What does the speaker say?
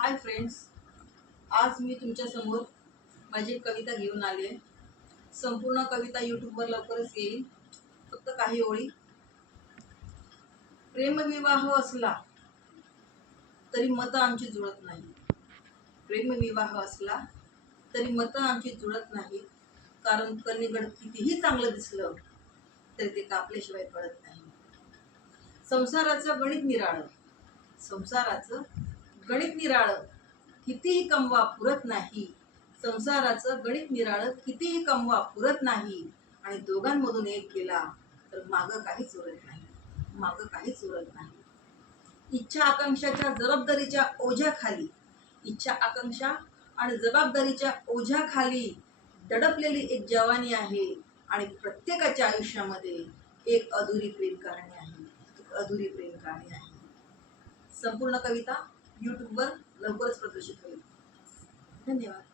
Hi friends, आज मी तुमच्या समोर माझी एक कविता घेऊन आली आहे। संपूर्ण कविता यूट्यूबवर लवकरच येईल। फक्त काही ओळी। प्रेमविवाह असला तरी मतं आमची जुळत नाही। प्रेमविवाह असला तरी मतं आमची जुळत नाही, कारण कलिंगड कितीही चांगलं दिसलं तरी ते कापल्याशिवाय कळत नाही। संसाराचं गणित निराळं, संसाराचं गणित निराळं कितीही कमवा पुरत नाही। संसाराचं गणित निराळं कितीही कमवा पुरत नाही। आणि दोघांमधून एक गेला तर मागं काहीच उरत नाही, मागं काहीच उरत नाही। इच्छा आकांक्षाच्या जबाबदारीच्या ओझ्याखाली, इच्छा आकांक्षा आणि जबाबदारीच्या ओझ्याखाली दडपलेली एक जवानी आहे। आणि प्रत्येकाच्या आयुष्यामध्ये एक अधुरी प्रेम कहाणी आहे, एक अधुरी प्रेम कहाणी आहे। संपूर्ण कविता यूट्यूबवर लवकरच प्रदर्शित होईल। धन्यवाद।